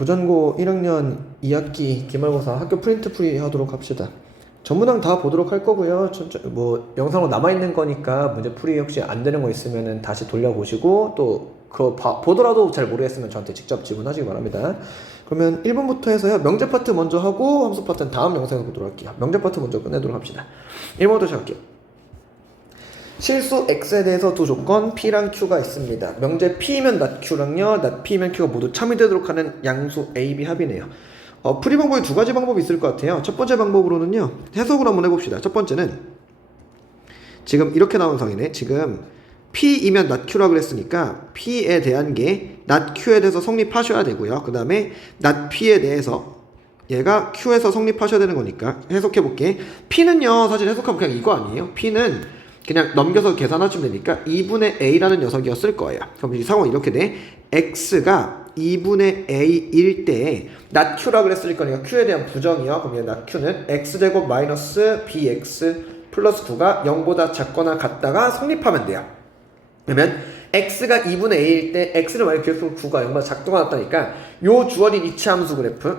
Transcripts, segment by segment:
고전고 1학년 2학기 기말고사 학교 프린트 풀이 하도록 합시다. 전문항 다 보도록 할 거고요. 뭐 영상으로 남아있는 거니까 문제 풀이 혹시 안 되는 거 있으면 다시 돌려보시고 또 그거 보더라도 잘 모르겠으면 저한테 직접 질문하시기 바랍니다. 그러면 1번부터 해서요. 명제 파트 먼저 하고 함수 파트는 다음 영상에서 보도록 할게요. 명제 파트 먼저 끝내도록 합시다. 1번부터 시작할게요. 실수 x에 대해서 두 조건 p랑 q가 있습니다. 명제 p면 not q랑요, not p면 q가 모두 참여되도록 하는 양수 a, b 합이네요. 풀이 방법이 두 가지 방법이 있을 것 같아요. 첫 번째 방법으로는요, 해석을 한번 해봅시다. 첫 번째는 지금 이렇게 나온 상황이네. 지금 p이면 not q라 그랬으니까 p에 대한 게 not q에 대해서 성립하셔야 되고요. 그 다음에 not p에 대해서 얘가 q에서 성립하셔야 되는 거니까 해석해볼게. p는요 사실 해석하면 그냥 이거 아니에요. p는 그냥 넘겨서 계산하시면 되니까 2분의 a라는 녀석이었을 거예요. 그럼 이 상황은 이렇게 돼. x가 2분의 a일 때 not q라 그랬을 거니까 q에 대한 부정이요. 그럼 not q는 x제곱 마이너스 bx 플러스 9가 0보다 작거나 같다가 성립하면 돼요. 그러면 x가 2분의 a일 때 x를 만약 기억해보면 9가 0보다 작거나 같다니까 요 주어진 이치함수 그래프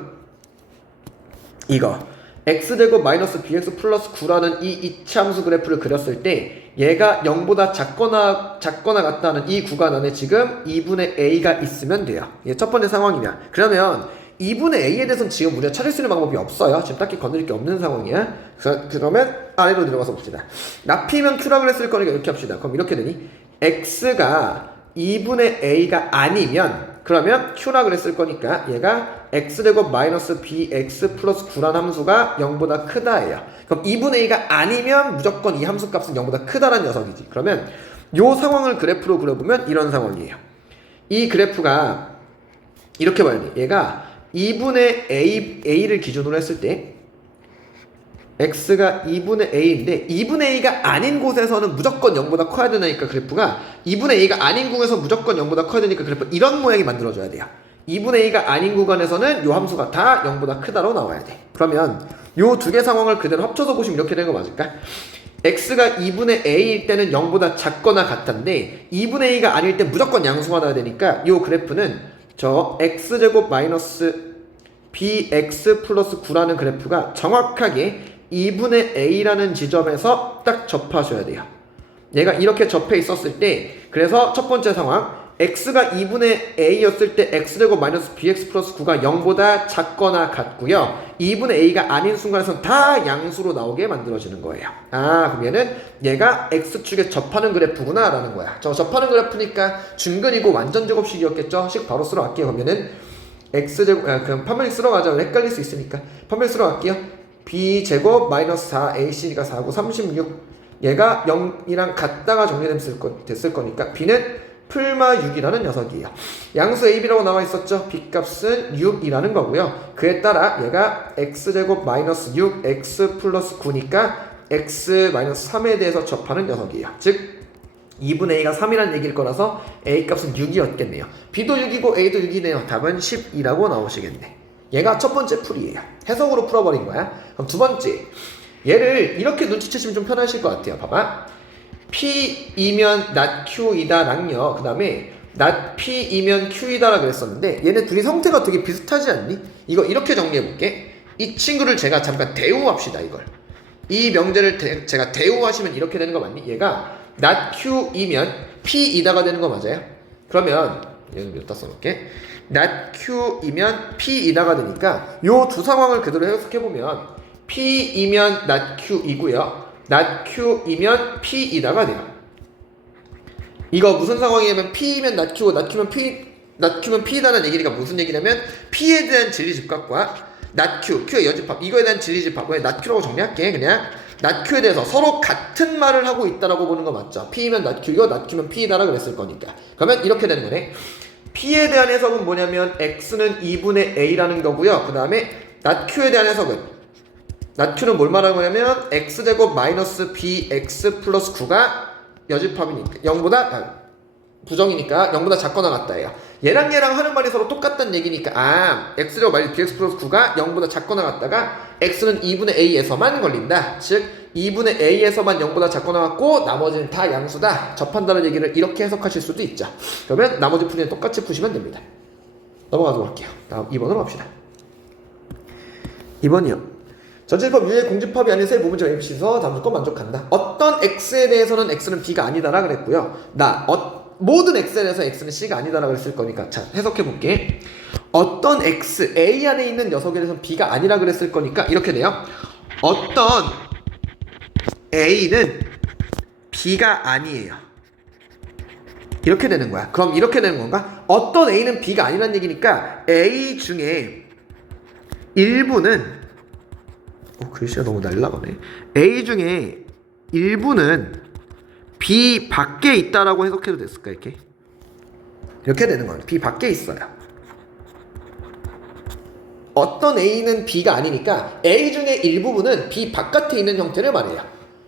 이거 x제곱 마이너스 bx 플러스 9라는 이 이치함수 그래프를 그렸을 때 얘가 0보다 작거나 같다는 이 구간 안에 지금 2분의 a가 있으면 돼요. 이게 첫 번째 상황이면. 그러면 2분의 a에 대해서는 지금 우리가 찾을 수 있는 방법이 없어요. 지금 딱히 건드릴 게 없는 상황이야. 그러면 아래로 내려가서 봅시다. 나피면 q라고 했을 거니까 이렇게 합시다. 그럼 이렇게 되니 x가 2분의 a가 아니면 그러면 q라 그랬을 거니까 얘가 x제곱 마이너스 bx 플러스 9라는 함수가 0보다 크다예요. 그럼 2분의 a가 아니면 무조건 이 함수 값은 0보다 크다라는 녀석이지. 그러면 요 상황을 그래프로 그려보면 이런 상황이에요. 이 그래프가 이렇게 봐야 돼. 얘가 2분의 a를 기준으로 했을 때 x가 2분의 a인데 2분의 a가 아닌 곳에서는 무조건 0보다 커야 되니까 그래프가 2분의 a가 아닌 구간에서 무조건 0보다 커야 되니까 그래프 이런 모양이 만들어져야 돼요. 2분의 a가 아닌 구간에서는 요 함수가 다 0보다 크다로 나와야 돼. 그러면 요 두 개 상황을 그대로 합쳐서 보시면 이렇게 되는 거 맞을까? x가 2분의 a일 때는 0보다 작거나 같은데 2분의 a가 아닐 때 무조건 양수가 나와야 되니까 요 그래프는 저 x제곱 마이너스 bx 플러스 9라는 그래프가 정확하게 2분의 a라는 지점에서 딱 접하셔야 돼요. 얘가 이렇게 접해 있었을 때 그래서 첫 번째 상황 x가 2분의 a였을 때 x제곱 마이너스 bx 플러스 9가 0보다 작거나 같고요. 2분의 a가 아닌 순간에서는 다 양수로 나오게 만들어지는 거예요. 그러면은 얘가 x축에 접하는 그래프구나 라는 거야. 저 접하는 그래프니까 중근이고 완전 제곱식이었겠죠. 식 바로 쓰러 갈게요. 그러면은 x제곱 그럼 판별식 쓰러 가자. 헷갈릴 수 있으니까 판별식 쓰러 갈게요. b제곱 마이너스 4 ac니까 4고 36 얘가 0이랑 같다가 정리됐을 거니까 b는 풀마 6이라는 녀석이에요. 양수 ab라고 나와 있었죠. b값은 6이라는 거고요. 그에 따라 얘가 x제곱 마이너스 6 x 플러스 9니까 x 마이너스 3에 대해서 접하는 녀석이에요. 즉 2분의 a가 3이라는 얘기일 거라서 a 값은 6이었겠네요. b도 6이고 a도 6이네요. 답은 12라고 나오시겠네. 얘가 첫 번째 풀이에요. 해석으로 풀어버린 거야. 그럼 두 번째 얘를 이렇게 눈치채시면 좀 편하실 것 같아요. 봐봐. p이면 not q이다 랑요. 그 다음에 not p이면 q이다 라 그랬었는데 얘네 둘이 형태가 되게 비슷하지 않니? 이거 이렇게 정리해볼게. 이 친구를 제가 잠깐 대우합시다. 이걸 이 명제를 제가 대우하시면 이렇게 되는 거 맞니? 얘가 not q이면 p이다가 되는 거 맞아요? 그러면 얘는 여기다 써놓을게. not q이면 p이다가 되니까 요 두 상황을 그대로 해석해보면 p이면 not q이고요. not q이면 p이다가 돼요. 이거 무슨 상황이냐면 p이면 not q고 not q면 p이다는 얘기니까 무슨 얘기냐면 p에 대한 진리집합과 not q, q의 여집합 이거에 대한 진리집합 왜 not q라고 정리할게. 그냥 not q에 대해서 서로 같은 말을 하고 있다라고 보는 거 맞죠? p이면 not q이고 not q면 p이다라 그랬을 거니까. 그러면 이렇게 되는 거네. p에 대한 해석은 뭐냐면 x는 2분의 a라는 거고요. 그 다음에 not q에 대한 해석은 not q는 뭘 말하는 거냐면 x제곱 마이너스 bx 플러스 9가 여집합이니까 0보다 부정이니까 0보다 작거나 같다예요. 얘랑 하는 말이 서로 똑같다는 얘기니까 x제곱 마이너스 bx 플러스 9가 0보다 작거나 같다가 x는 2분의 a에서만 걸린다. 즉 2분의 a에서만 0보다 작거나 같고 나머지는 다 양수다. 접한다는 얘기를 이렇게 해석하실 수도 있죠. 그러면 나머지 풀이는 똑같이 푸시면 됩니다. 넘어가도록 할게요. 다음 2번으로 갑시다. 2번이요. 전체집합 U의 공집합이 아닌 세 부분적 ABC에서 다음 조건 만족한다. 어떤 X에 대해서는 X는 B가 아니다라 그랬고요. 모든 X에 대해서 X는 C가 아니다라 그랬을 거니까 자 해석해 볼게. 어떤 X, A 안에 있는 녀석에 대해서는 B가 아니라 그랬을 거니까 이렇게 돼요. 어떤 A는 B가 아니에요. 이렇게 되는 거야. 그럼 이렇게 되는 건가? 어떤 A는 B가 아니란 얘기니까 A 중에 일부는 글씨가 너무 날라가네. A 중에 일부는 B 밖에 있다라고 해석해도 됐을까? 이렇게 되는 거예요. B 밖에 있어요. 어떤 A는 B가 아니니까 A 중에 일부분은 B 바깥에 있는 형태를 말해요.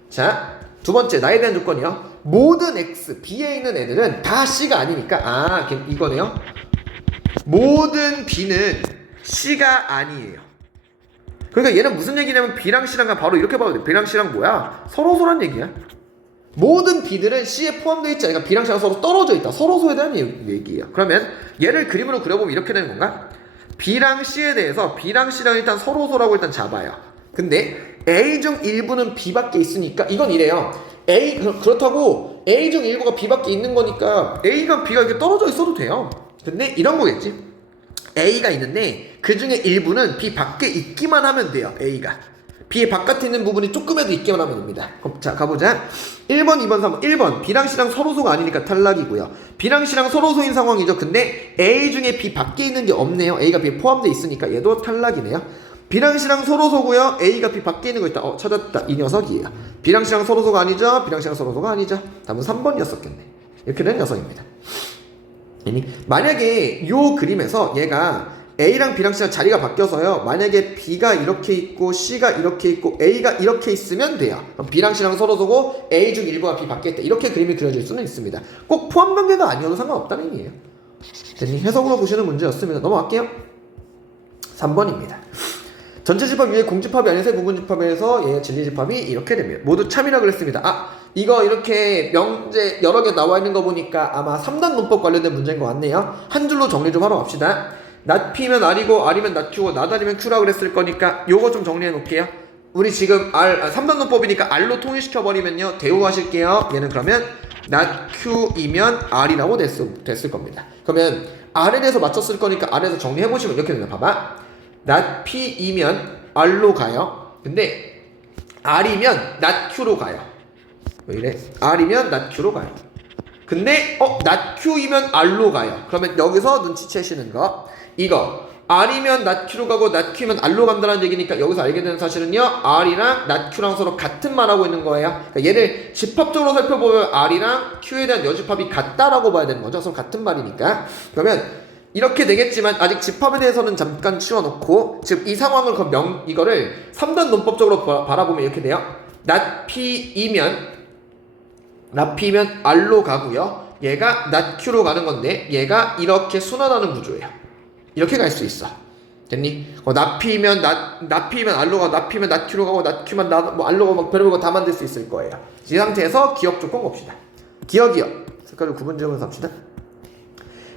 자, 두 번째 나에 대한 조건이요. 모든 X, B에 있는 애들은 다 C가 아니니까 이거네요. 모든 B는 C가 아니에요. 그러니까 얘는 무슨 얘기냐면 B랑 C랑 바로 이렇게 봐도 돼. B랑 C랑 뭐야? 서로소란 얘기야. 모든 B들은 C에 포함되어 있지 않으니까 B랑 C랑 서로 떨어져 있다. 서로소에 대한 얘기예요. 그러면 얘를 그림으로 그려보면 이렇게 되는 건가? B랑 C에 대해서 B랑 C랑 일단 서로소라고 일단 잡아요. 근데 A 중 일부는 B 밖에 있으니까 이건 이래요. 그렇다고 A 중 일부가 B 밖에 있는 거니까 A가 B가 이렇게 떨어져 있어도 돼요. 근데 이런 거겠지. A가 있는데 그 중에 일부는 B 밖에 있기만 하면 돼요. A가 B 바깥에 있는 부분이 조금이라도 있기만 하면 됩니다. 자 가보자. 1번 2번 3번 1번 B랑 C랑 서로소가 아니니까 탈락이고요. B랑 C랑 서로소인 상황이죠. 근데 A 중에 B 밖에 있는 게 없네요. A가 B에 포함되어 있으니까 얘도 탈락이네요. B랑 C랑 서로소고요. A가 B 밖에 있는 거 있다. 찾았다. 이 녀석이에요. B랑 C랑 서로소가 아니죠. B랑 C랑 서로소가 아니죠. 답은 3번이었었겠네. 이렇게 된 녀석입니다. 만약에 요 그림에서 얘가 A랑 B랑 C랑 자리가 바뀌어서요. 만약에 B가 이렇게 있고 C가 이렇게 있고 A가 이렇게 있으면 돼요. 그럼 B랑 C랑 서로소고 A 중 일부가 B 밖에 있다. 이렇게 그림이 그려질 수는 있습니다. 꼭 포함관계가 아니어도 상관없다는 얘기예요. 해석으로 보시는 문제였습니다. 넘어갈게요. 3번입니다. 전체 집합 위에 공집합이 아닌 세 부분 집합에서 얘 진리 집합이 이렇게 됩니다. 모두 참이라 그랬습니다. 이거 이렇게 명제 여러 개 나와 있는 거 보니까 아마 3단 문법 관련된 문제인 것 같네요. 한 줄로 정리 좀 하러 갑시다. 낫 P면 R이고 R이면 낫 Q고 낫 R이면 Q라 그랬을 거니까 요거 좀 정리해 놓을게요. 우리 지금 3단 문법이니까 R로 통일시켜 버리면요. 대우하실게요. 얘는 그러면 낫 Q이면 R이라고 됐을 겁니다. 그러면 R에 대해서 맞췄을 거니까 R에서 정리해 보시면 이렇게 된다. 봐봐. 낫 P이면 R로 가요. 근데 R이면 낫 Q로 가요. 왜 이래? R이면 낫 Q로 가요. 근데 낫 Q이면 R로 가요. 그러면 여기서 눈치채시는 거 이거 R이면 낫 Q로 가고 낫 Q면 R로 간다는 얘기니까 여기서 알게 되는 사실은요. R이랑 낫 Q랑 서로 같은 말 하고 있는 거예요. 그러니까 얘를 집합적으로 살펴보면 R이랑 Q에 대한 여집합이 같다라고 봐야 되는 거죠. 서로 같은 말이니까. 그러면 이렇게 되겠지만 아직 집합에 대해서는 잠깐 치워놓고 즉 이 상황을 이거를 3단 논법적으로 바라보면 이렇게 돼요. 낫 P이면 R로 가고요. 얘가 낫 Q로 가는 건데 얘가 이렇게 순환하는 구조예요. 이렇게 갈 수 있어. 됐니? 낫 P면 R로 가고 낫 P면 낫 Q로 가고 낫 Q면 R로 가고 별의별 거 다 만들 수 있을 거예요. 이 상태에서 기억 조건 봅시다. 기억이요. 색깔을 구분 지으면서 합시다.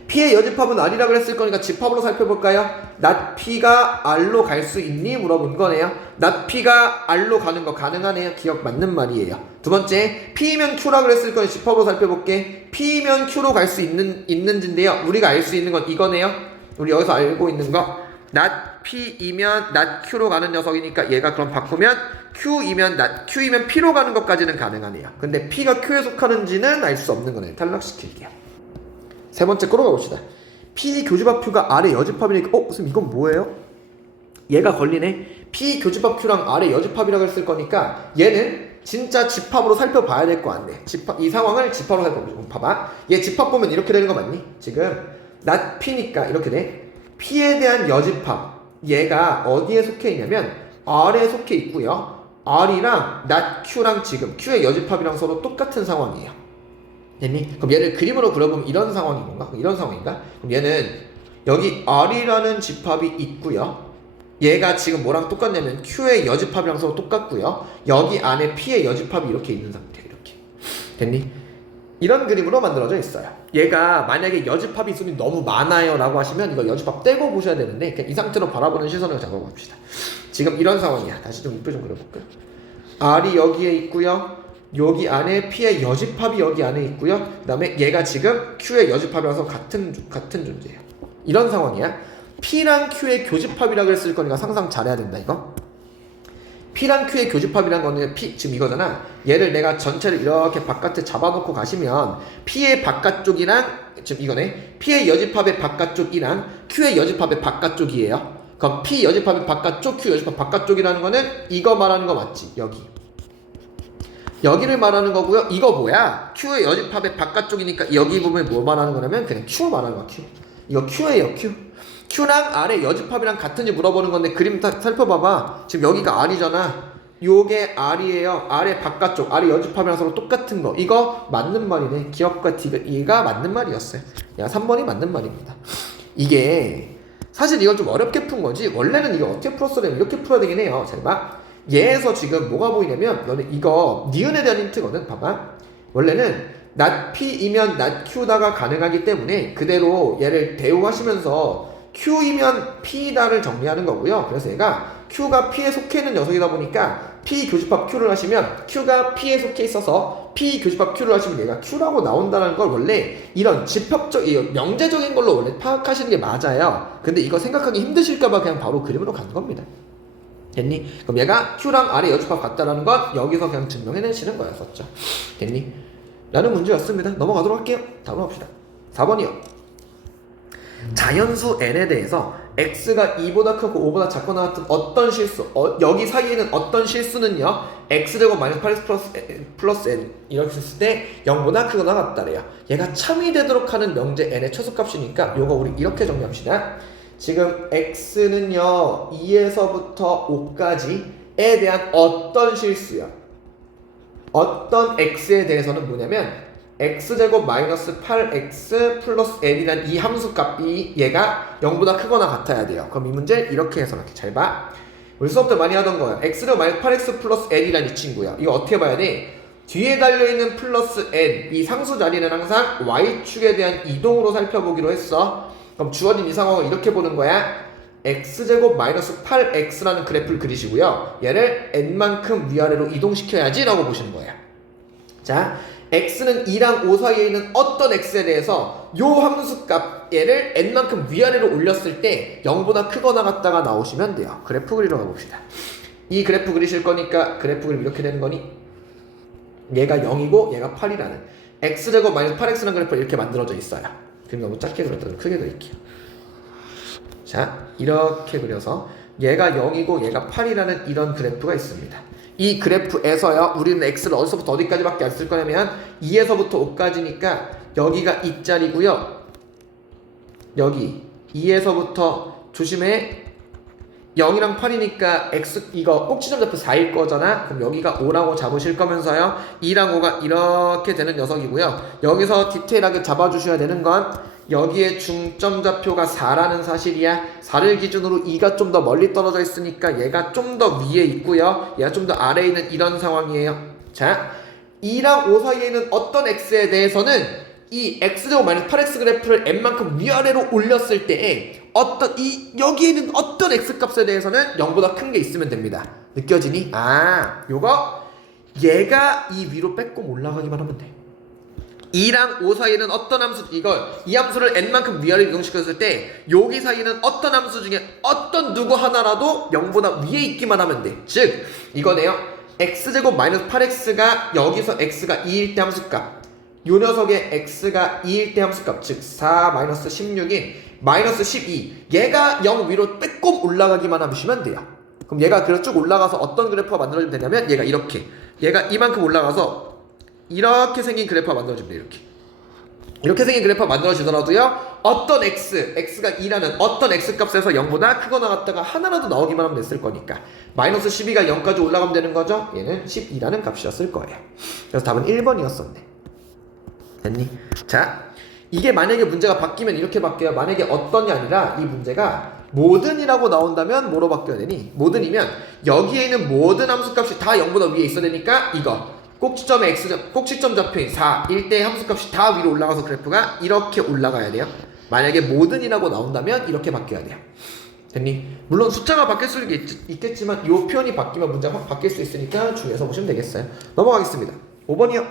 P의 여집합은 R이라 그랬을 거니까 집합으로 살펴볼까요? 낫 P가 R로 갈 수 있니? 물어본 거네요. 낫 P가 R로 가는 거 가능하네요. 기억 맞는 말이에요. 두 번째, P면 Q라 그랬을 거니 집합으로 살펴볼게. P면 Q로 갈 수 있는지인데요. 우리가 알 수 있는 건 이거네요. 우리 여기서 알고 있는 거. 낫 P이면 낫 Q로 가는 녀석이니까 얘가 그럼 바꾸면 Q이면 P로 가는 것까지는 가능하네요. 근데 P가 Q에 속하는지는 알 수 없는 거네요. 탈락시킬게요. 세 번째 끌어가 봅시다. P 교집합 Q가 R의 여집합이니까 선생님 이건 뭐예요? 얘가 걸리네. P 교집합 Q랑 R의 여집합이라고 했을 거니까 얘는 진짜 집합으로 살펴봐야 될 거 같네. 이 상황을 집합으로 살펴보자. 봐봐. 얘 집합 보면 이렇게 되는 거 맞니? 지금 낫 P니까 이렇게 돼. P에 대한 여집합 얘가 어디에 속해 있냐면 R에 속해 있고요. R이랑 낫 Q랑 지금 Q의 여집합이랑 서로 똑같은 상황이에요. 됐니? 그럼 얘를 그림으로 그려보면 이런 상황인 건가? 이런 상황인가? 그럼 얘는 여기 R이라는 집합이 있고요. 얘가 지금 뭐랑 똑같냐면 Q의 여집합이랑 서로 똑같고요. 여기 안에 P의 여집합이 이렇게 있는 상태. 이렇게. 됐니? 이런 그림으로 만들어져 있어요. 얘가 만약에 여집합 이순이 너무 많아요 라고 하시면 이거 여집합 떼고 보셔야 되는데 그냥 이 상태로 바라보는 시선을 잡아봅시다. 지금 이런 상황이야. 다시 좀 이쁘게 좀 그려볼게요. R이 여기에 있고요. 여기 안에 P의 여집합이 여기 안에 있고요. 그 다음에 얘가 지금 Q의 여집합이라서 같은 존재예요. 이런 상황이야. P랑 Q의 교집합이라고 했을 거니까 상상 잘해야 된다 이거. P랑 Q의 교집합이란 거는 P 지금 이거잖아. 얘를 내가 전체를 이렇게 바깥에 잡아놓고 가시면 P의 바깥쪽이랑 지금 이거네. P의 여집합의 바깥쪽이랑 Q의 여집합의 바깥쪽이에요. 그럼 P 여집합의 바깥쪽, Q 여집합 바깥쪽이라는 거는 이거 말하는 거 맞지? 여기를 말하는 거고요. 이거 뭐야? Q의 여집합의 바깥쪽이니까 여기 부분에 뭐 말하는 거냐면 그냥 Q 말하는 거야. Q. 이거 Q예요. Q. Q랑 R의 여집합이랑 같은지 물어보는 건데 그림 다 살펴봐봐. 지금 여기가 R이잖아. 요게 R이에요. R의 바깥쪽, R의 여집합이랑 서로 똑같은 거. 이거 맞는 말이네. 기억과 D가 맞는 말이었어요. 야, 3번이 맞는 말입니다. 이게 사실 이건 좀 어렵게 푼 거지. 원래는 이거 어떻게 풀었으면 이렇게 풀어야 되긴 해요. 잘 봐. 얘에서 지금 뭐가 보이냐면 너는 이거 니은에 대한 힌트거든. 봐봐. 원래는 not P이면 not Q다가 가능하기 때문에 그대로 얘를 대우하시면서 Q이면 P다를 정리하는 거고요. 그래서 얘가 Q가 P에 속해 있는 녀석이다 보니까 P 교집합 Q를 하시면 Q가 P에 속해 있어서 P 교집합 Q를 하시면 얘가 Q라고 나온다는 걸 원래 이런 집합적, 명제적인 걸로 원래 파악하시는 게 맞아요. 근데 이거 생각하기 힘드실까봐 그냥 바로 그림으로 간 겁니다. 됐니? 그럼 얘가 Q랑 R의 여집합 같다라는 건 여기서 그냥 증명해내시는 거였었죠. 됐니? 라는 문제였습니다. 넘어가도록 할게요. 다음 봅시다. 4번이요. 자연수 n에 대해서 x가 2보다 크고 5보다 작거나 같은 어떤 실수, 여기 사이에는 어떤 실수는요 x제곱 마이너스 8x 플러스 n 이렇게 했을 때 0보다 크거나 같다래요. 얘가 참이 되도록 하는 명제 n의 최소값이니까 요거 우리 이렇게 정리합시다. 지금 x는요 2에서부터 5까지에 대한 어떤 실수요, 어떤 x에 대해서는 뭐냐면 x제곱 마이너스 8x 플러스 n이란 이 함수값이 얘가 0보다 크거나 같아야 돼요. 그럼 이 문제 이렇게 해석할게. 잘 봐. 우리 수업 때 많이 하던 거야. x제곱 마이너스 8x 플러스 n이란 이 친구야. 이거 어떻게 봐야 돼? 뒤에 달려있는 플러스 n 이 상수 자리는 항상 y축에 대한 이동으로 살펴보기로 했어. 그럼 주어진 이 상황을 이렇게 보는 거야. x제곱 마이너스 8x라는 그래프를 그리시고요. 얘를 n만큼 위아래로 이동시켜야지 라고 보시는 거예요. 자, x는 2랑 5 사이에 있는 어떤 x에 대해서 요 함수값 얘를 n만큼 위아래로 올렸을 때 0보다 크거나 같다가 나오시면 돼요. 그래프 그리러 가봅시다. 이 그래프 그리실 거니까 그래프 그리면 이렇게 되는 거니 얘가 0이고 얘가 8이라는 x제곱 마이너스 8x라는 그래프가 이렇게 만들어져 있어요. 그럼 너무 작게 그렸다. 좀 크게 그릴게요. 자, 이렇게 그려서 얘가 0이고 얘가 8이라는 이런 그래프가 있습니다. 이 그래프에서요 우리는 x를 어디서부터 어디까지밖에 안 쓸 거냐면 2에서부터 5까지니까 여기가 2짜리고요 여기 2에서부터 조심해 0이랑 8이니까 x 이거 꼭지점 좌표 4일 거잖아. 그럼 여기가 5라고 잡으실 거면서요 2랑 5가 이렇게 되는 녀석이고요. 여기서 디테일하게 잡아주셔야 되는 건 여기에 중점 좌표가 4라는 사실이야. 4를 기준으로 2가 좀 더 멀리 떨어져 있으니까 얘가 좀 더 위에 있고요. 얘가 좀 더 아래에 있는 이런 상황이에요. 자, 2랑 5 사이에 있는 어떤 x에 대해서는 이 x제곱 마이너스 8x 그래프를 n만큼 위아래로 올렸을 때 여기에 있는 어떤 x값에 대해서는 0보다 큰 게 있으면 됩니다. 느껴지니? 요거 얘가 이 위로 빼꼼 올라가기만 하면 돼. 2랑 5 사이에는 어떤 함수, 이 함수를 n만큼 위아래로 이동시켰을 때 여기 사이에는 어떤 함수 중에 어떤 누구 하나라도 0보다 위에 있기만 하면 돼. 즉 이거네요. x제곱 마이너스 8x가 여기서 x가 2일 때 함수값, 요 녀석의 x가 2일 때 함수값, 즉 4 마이너스 16인 마이너스 12, 얘가 0 위로 빼꼼 올라가기만 하시면 돼요. 그럼 얘가 그래서 쭉 올라가서 어떤 그래프가 만들어지면 되냐면 얘가 이렇게, 얘가 이만큼 올라가서 이렇게 생긴 그래프가 만들어집니다. 이렇게 생긴 그래프가 만들어지더라도요 어떤 x가 2라는 어떤 x값에서 0보다 크거나 같다가 하나라도 나오기만 하면 됐을 거니까 마이너스 12가 0까지 올라가면 되는 거죠. 얘는 12라는 값이었을 거예요. 그래서 답은 1번이었었네. 됐니? 자, 이게 만약에 문제가 바뀌면 이렇게 바뀌어요. 만약에 어떤이 아니라 이 문제가 모든이라고 나온다면 뭐로 바뀌어야 되니? 모든이면 여기에 있는 모든 함수값이 다 0보다 위에 있어야 되니까 이거 꼭지점의 x점, 꼭지점 좌표인 4, 1대 함수값이 다 위로 올라가서 그래프가 이렇게 올라가야 돼요. 만약에 모든이라고 나온다면 이렇게 바뀌어야 돼요. 됐니? 물론 숫자가 바뀔 수 있겠지만 이 표현이 바뀌면 문제가 확 바뀔 수 있으니까 주의해서 보시면 되겠어요. 넘어가겠습니다. 5번이요.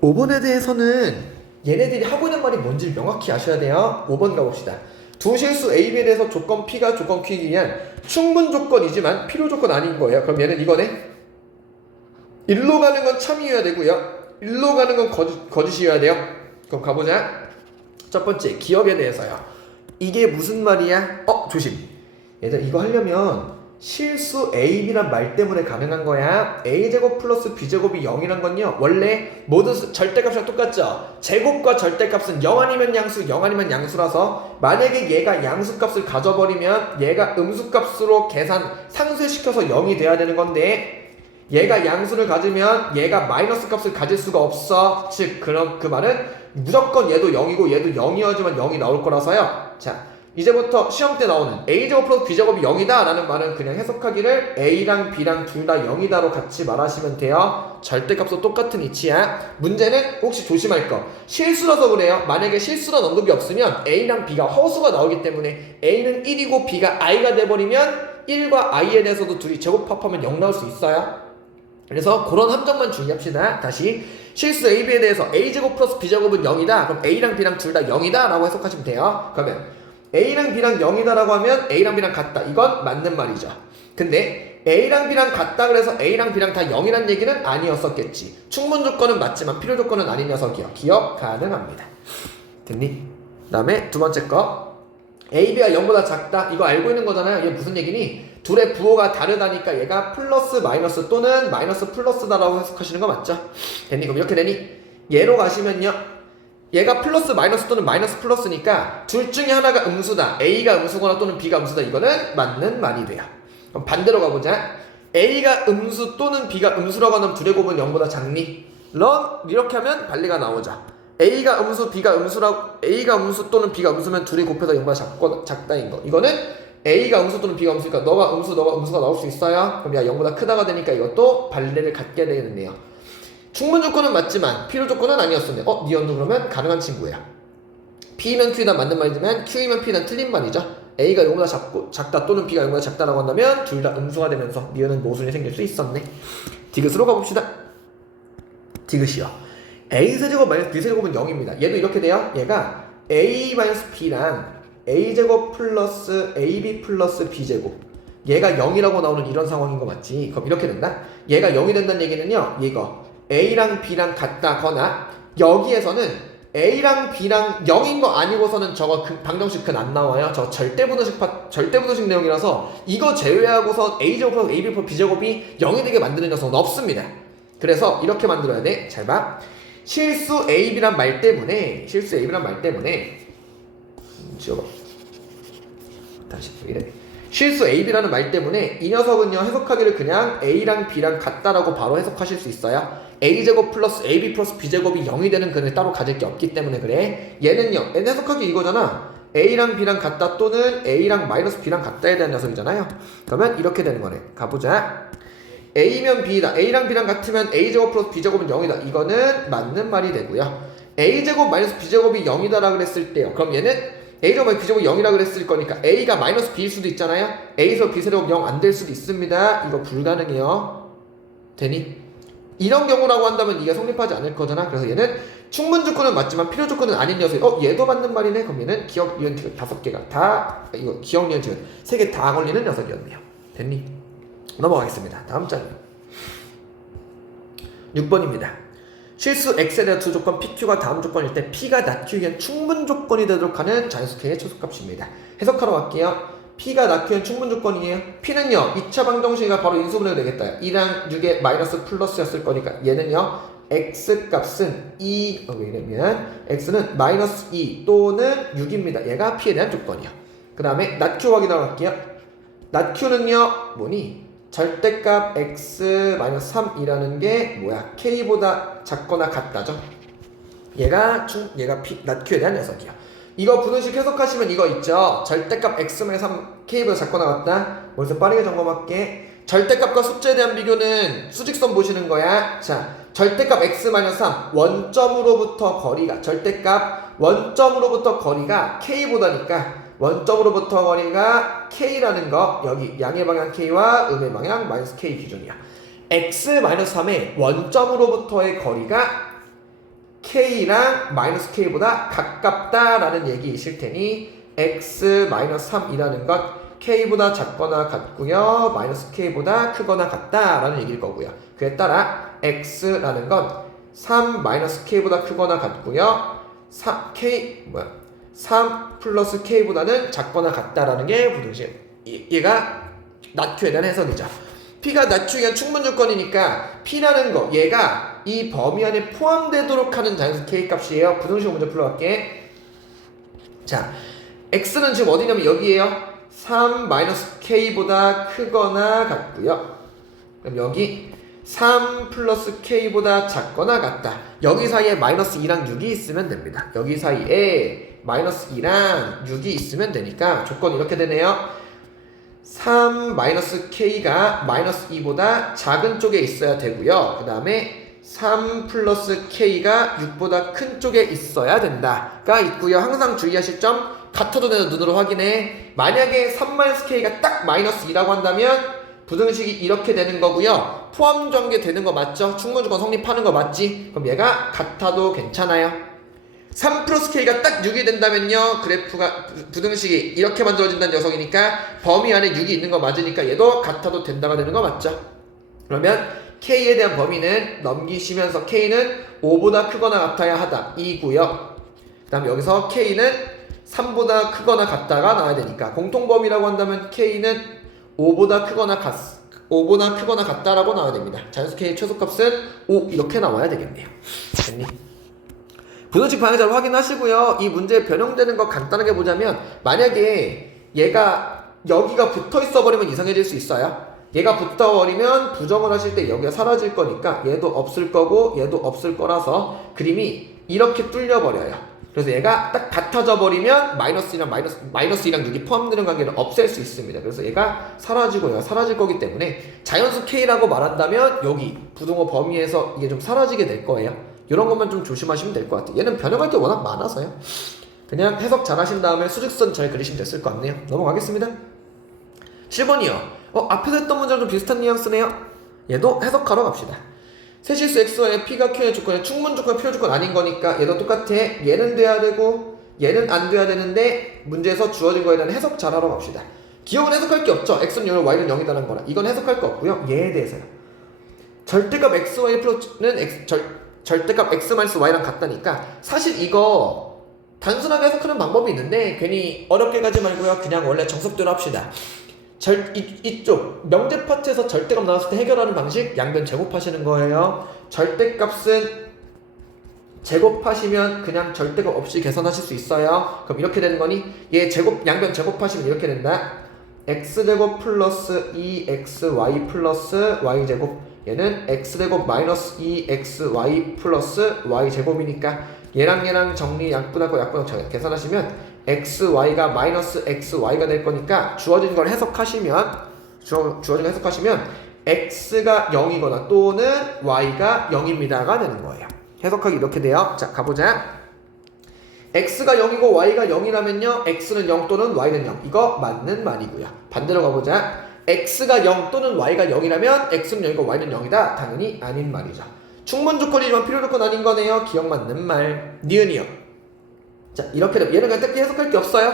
5번에 대해서는 얘네들이 하고 있는 말이 뭔지를 명확히 아셔야 돼요. 5번 가봅시다. 두 실수 A, B에 대해서 조건 P가 조건 Q이기 위한 충분 조건이지만 필요 조건 아닌 거예요. 그럼 얘는 이거네. 일로 가는 건 참이어야 되고요. 일로 가는 건 거짓이어야 돼요. 그럼 가보자. 첫 번째, 기업에 대해서요. 이게 무슨 말이야? 조심. 얘들 이거 하려면 실수 A, B란 말 때문에 가능한 거야. A제곱 플러스 B제곱이 0이란 건요. 원래 모든 절대값이랑 똑같죠? 제곱과 절대값은 0 아니면 양수, 0 아니면 양수라서 만약에 얘가 양수값을 가져버리면 얘가 음수값으로 상쇄시켜서 0이 돼야 되는 건데 얘가 양수를 가지면 얘가 마이너스 값을 가질 수가 없어. 즉 그럼 그 말은 무조건 얘도 0이고 얘도 0이어야지만 0이 나올 거라서요. 자, 이제부터 시험 때 나오는 A제곱 플러스 B제곱이 0이다 라는 말은 그냥 해석하기를 A랑 B랑 둘 다 0이다로 같이 말하시면 돼요. 절대값도 똑같은 이치야. 문제는 혹시 조심할 거, 실수라서 그래요. 만약에 실수란 언급이 없으면 A랑 B가 허수가 나오기 때문에 A는 1이고 B가 I가 돼버리면 1과 I에 대해서도 둘이 제곱합하면 0 나올 수 있어요. 그래서 그런 함정만 주의합시다. 다시 실수 A, B에 대해서 A제곱 플러스 B제곱은 0이다. 그럼 A랑 B랑 둘 다 0이다 라고 해석하시면 돼요. 그러면 A랑 B랑 0이다 라고 하면 A랑 B랑 같다. 이건 맞는 말이죠. 근데 A랑 B랑 같다 그래서 A랑 B랑 다 0이란 얘기는 아니었었겠지. 충분 조건은 맞지만 필요 조건은 아닌 녀석이요. 기억 가능합니다. 됐니? 그 다음에 두 번째 거, A, B가 0보다 작다. 이거 알고 있는 거잖아요. 이게 무슨 얘기니? 둘의 부호가 다르다니까 얘가 플러스 마이너스 또는 마이너스 플러스다라고 해석하시는 거 맞죠? 됐니? 그럼 이렇게 되니? 얘로 가시면요, 얘가 플러스 마이너스 또는 마이너스 플러스니까 둘 중에 하나가 음수다. A가 음수거나 또는 B가 음수다. 이거는 맞는 말이 돼요. 그럼 반대로 가보자. A가 음수 또는 B가 음수라고 하면 둘의 곱은 0보다 작니? 이렇게 하면 반리가 나오죠. A가 음수, B가 음수라고, A가 음수 또는 B가 음수면 둘이 곱해서 0보다 작다인 거. 이거는 A가 음수 또는 B가 음수니까 너가 음수가 나올 수 있어요. 그럼 야 0보다 크다가 되니까 이것도 반례를 갖게 되겠네요. 충분 조건은 맞지만 필요 조건은 아니었었네. 니언도 그러면 가능한 친구야. P면 Q이다 맞는 말이지만 Q이면 P는 틀린 말이죠. A가 0보다 작다 또는 B가 0보다 작다라고 한다면 둘 다 음수가 되면서 니언은 모순이 생길 수 있었네. 디귿으로 가봅시다. 디귿이요. A세제곱 마이너스 B세제곱은 0입니다. 얘도 이렇게 돼요. 얘가 A 마이너스 B랑 A제곱 플러스 AB 플러스 B제곱, 얘가 0이라고 나오는 이런 상황인 거 맞지? 그럼 이렇게 된다? 얘가 0이 된다는 얘기는요, 이거 A랑 B랑 같다거나 여기에서는 A랑 B랑 0인 거 아니고서는 저거 방정식 안 나와요. 저 절대분호식 내용이라서 이거 제외하고서 A제곱 플러스 AB 플러스 B제곱이 0이 되게 만드는 녀석은 없습니다. 그래서 이렇게 만들어야 돼. 잘 봐. 실수 AB란 말 때문에 지워봐. 다시 이래. 실수 AB라는 말 때문에 이 녀석은요, 해석하기를 그냥 A랑 B랑 같다라고 바로 해석하실 수 있어요. A제곱 플러스 AB 플러스 B제곱이 0이 되는 근을 따로 가질 게 없기 때문에 그래. 얘는 해석하기 이거잖아. A랑 B랑 같다 또는 A랑 마이너스 B랑 같다에 대한 녀석이잖아요. 그러면 이렇게 되는 거네. 가보자. A면 B다. A랑 B랑 같으면 A제곱 플러스 B제곱은 0이다. 이거는 맞는 말이 되고요. A제곱 마이너스 B제곱이 0이다라 그랬을 때요. 그럼 얘는 A제곱 마이너스 B제곱 0이라 그랬을 거니까 A가 마이너스 B일 수도 있잖아요. A에서 B세제곱 0 안 될 수도 있습니다. 이거 불가능해요. 되니? 이런 경우라고 한다면 이게 성립하지 않을 거잖아. 그래서 얘는 충분 조건은 맞지만 필요 조건은 아닌 녀석. 얘도 맞는 말이네. 그럼 얘는 기억, 니은, 디귿 5개가 다, 이거 기억, 니은, 디귿 3개 다 걸리는 녀석이었네요. 됐니? 넘어가겠습니다. 다음 장 6번입니다. 실수 X에 대한 두 조건 PQ가 다음 조건일 때 P가 낮 Q에 충분 조건이 되도록 하는 자연수의 최소값입니다. 해석하러 갈게요. P가 낮 Q엔 충분 조건이에요. P는요, 2차 방정식이 바로 인수분해가 되겠다. 2랑 6의 마이너스 플러스였을 거니까 얘는요, X 값은 2, 이러면 X는 마이너스 2 또는 6입니다. 얘가 P에 대한 조건이요. 그 다음에 낮 Q 확인하러 갈게요. 낮 Q는요, 뭐니? 절대값 x-3이라는 게 뭐야? k보다 작거나 같다죠? 얘가 낮 q에 대한 녀석이야. 이거 분원식 해석하시면 이거 있죠? 절대값 x-3 k보다 작거나 같다. 먼저 빠르게 점검할게. 절대값과 숫자에 대한 비교는 수직선 보시는 거야. 자, 절대값 x-3 원점으로부터 거리가 절대값 원점으로부터 거리가 k보다니까 원점으로부터 거리가 k라는 거 여기 양의 방향 k와 음의 방향 마이너스 k 기준이야. x-3의 원점으로부터의 거리가 k랑 마이너스 k보다 가깝다라는 얘기이실 테니 x-3이라는 것 k보다 작거나 같고요. 마이너스 k보다 크거나 같다라는 얘기일 거고요. 그에 따라 x라는 건 3 마이너스 k보다 크거나 같고요. 3 플러스 k보다는 작거나 같다라는 게 부등식. 얘가 낮추에 대한 해석이죠. p가 낮추기 위한 충분 조건이니까 p라는 거 얘가 이 범위 안에 포함되도록 하는 자연수 k 값이에요. 부등식을 먼저 풀어갈게. 자, x는 지금 어디냐면 여기에요. 3 마이너스 k보다 크거나 같고요. 그럼 여기 3 플러스 k보다 작거나 같다. 여기 사이에 마이너스 2랑 6이 있으면 됩니다. 여기 사이에 마이너스 2랑 6이 있으면 되니까 조건이 이렇게 되네요. 3 마이너스 k가 마이너스 2보다 작은 쪽에 있어야 되고요. 그 다음에 3 플러스 k가 6보다 큰 쪽에 있어야 된다가 있고요. 항상 주의하실 점 같아도 되는 눈으로 확인해. 만약에 3-k가 딱 마이너스 2라고 한다면 부등식이 이렇게 되는 거고요. 포함 전개 되는 거 맞죠? 충분조건 성립하는 거 맞지? 그럼 얘가 같아도 괜찮아요. 3 플러스 k가 딱 6이 된다면요. 그래프가 부등식이 이렇게 만들어진다는 녀석이니까 범위 안에 6이 있는 거 맞으니까 얘도 같아도 된다가 되는 거 맞죠? 그러면 k에 대한 범위는 넘기시면서 k는 5보다 크거나 같아야 하다. 2고요. 그 다음 여기서 k는 3보다 크거나 같다가 나와야 되니까 공통범위라고 한다면 k는 5보다 크거나 같다라고 나와야 됩니다. 자연수 k 최소값은 5 이렇게 나와야 되겠네요. 됐니? 부등식 방향자를 확인하시고요. 이 문제 변형되는 거 간단하게 보자면 만약에 얘가 여기가 붙어 있어 버리면 이상해질 수 있어요. 얘가 붙어 버리면 부정을 하실 때 여기가 사라질 거니까 얘도 없을 거고 얘도 없을 거라서 그림이 이렇게 뚫려 버려요. 그래서 얘가 딱 같아져 버리면 마이너스 2랑 6이 포함되는 관계를 없앨 수 있습니다. 그래서 얘가 사라지고 얘가 사라질 거기 때문에 자연수 K라고 말한다면 여기 부등호 범위에서 이게 좀 사라지게 될 거예요. 이런 것만 좀 조심하시면 될 것 같아요. 얘는 변형할 게 워낙 많아서요. 그냥 해석 잘 하신 다음에 수직선 잘 그리시면 됐을 것 같네요. 넘어가겠습니다. 7번이요. 앞에서 했던 문제랑 좀 비슷한 뉘앙스네요. 얘도 해석하러 갑시다. 세실수 x와의 p가 q의 조건이 충분 조건, 필요 조건 아닌 거니까 얘도 똑같아. 얘는 돼야 되고 얘는 안 돼야 되는데 문제에서 주어진 거에 대한 해석 잘 하러 갑시다. 기억은 해석할 게 없죠. x는 0, y는 0이라는 거라. 이건 해석할 거 없고요. 얘에 대해서요. 절대값 xy 플러스는 절대값 x-y랑 같다니까 사실 이거 단순하게 해석하는 방법이 있는데 괜히 어렵게 가지 말고요. 그냥 원래 정석대로 합시다. 이쪽 명제 파트에서 절대값 나왔을 때 해결하는 방식 양변 제곱하시는 거예요. 절대값은 제곱하시면 그냥 절대값 없이 계산하실 수 있어요. 그럼 이렇게 되는 거니 얘 양변 제곱하시면 이렇게 된다. x제곱 플러스 2xy 플러스 y제곱 얘는 x제곱 마이너스 2xy 플러스 y제곱이니까 얘랑 정리 약분하고 계산하시면 xy가 마이너스 xy가 될 거니까 주어진 걸 해석하시면 x가 0이거나 또는 y가 0입니다가 되는 거예요. 해석하기 이렇게 돼요. 자 가보자. x가 0이고 y가 0이라면요 x는 0 또는 y는 0 이거 맞는 말이고요. 반대로 가보자. x가 0 또는 y가 0이라면 x는 0이고 y는 0이다. 당연히 아닌 말이죠. 충분 조건이지만 필요 조건 아닌 거네요. 기억 맞는 말. 니은이요. 자 이렇게 되면 얘는 그냥 딱히 해석할 게 없어요.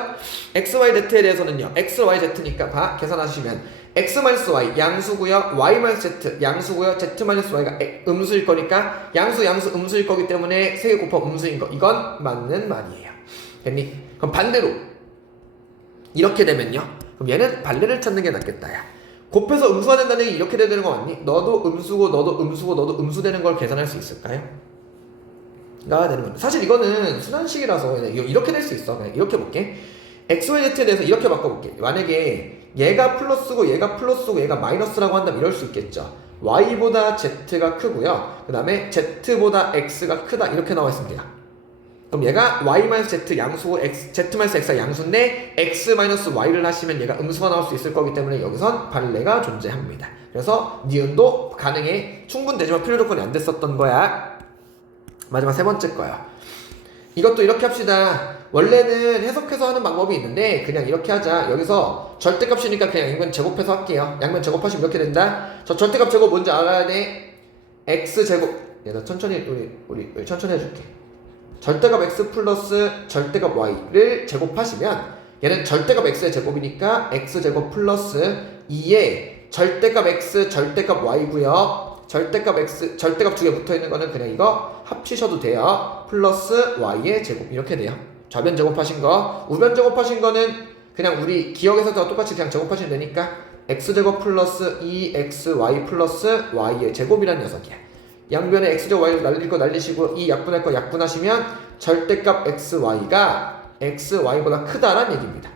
xyz에 대해서는요 xyz니까 계산하시면 x-y 양수고요 y-z 양수고요 z-y가 음수일 거니까 양수 음수일 거기 때문에 3개 곱하면 음수인 거 이건 맞는 말이에요. 됐니? 그럼 반대로 이렇게 되면요 그럼 얘는 반대를 찾는 게 낫겠다. 야 곱해서 음수가 된다는 얘기 이렇게 되는 거 맞니? 너도 음수고 너도 음수 되는 걸 계산할 수 있을까요? 가 되는 겁니다. 사실 이거는 순환식이라서 이렇게 될 수 있어. 그냥 이렇게 볼게. xyz에 대해서 이렇게 바꿔볼게. 만약에 얘가 플러스고 얘가 마이너스라고 한다면 이럴 수 있겠죠. y보다 z가 크고요. 그 다음에 z보다 x가 크다 이렇게 나와 있습니다. 그럼 얘가 y-z 양수 z-x가 양수인데 x-y를 하시면 얘가 음수가 나올 수 있을 거기 때문에 여기선 발레가 존재합니다. 그래서 니은도 가능해. 충분되지만 필요 조건이 안 됐었던 거야. 마지막 세 번째 거야. 이것도 이렇게 합시다. 원래는 해석해서 하는 방법이 있는데 그냥 이렇게 하자. 여기서 절대값이니까 그냥 양면 제곱해서 할게요. 양면 제곱하시면 이렇게 된다. 저 절대값 제곱 뭔지 알아야 돼. x제곱. 얘들아 천천히 우리 천천히 해줄게. 절대값 x 플러스 절대값 y를 제곱하시면 얘는 절대값 x의 제곱이니까 x제곱 플러스 2에 절대값 x 절대값 y고요. 절대값 x 절대값 두 개 붙어있는 거는 그냥 이거 합치셔도 돼요. 플러스 y의 제곱 이렇게 돼요. 좌변 제곱하신 거, 우변 제곱하신 거는 그냥 우리 기억에서도 똑같이 그냥 제곱하시면 되니까 x제곱 플러스 2xy 플러스 y의 제곱이란 녀석이야. 양변에 x제곱 y를 날릴 거 날리시고 이 약분할 거 약분하시면 절대값 xy가 xy보다 크다란 얘기입니다.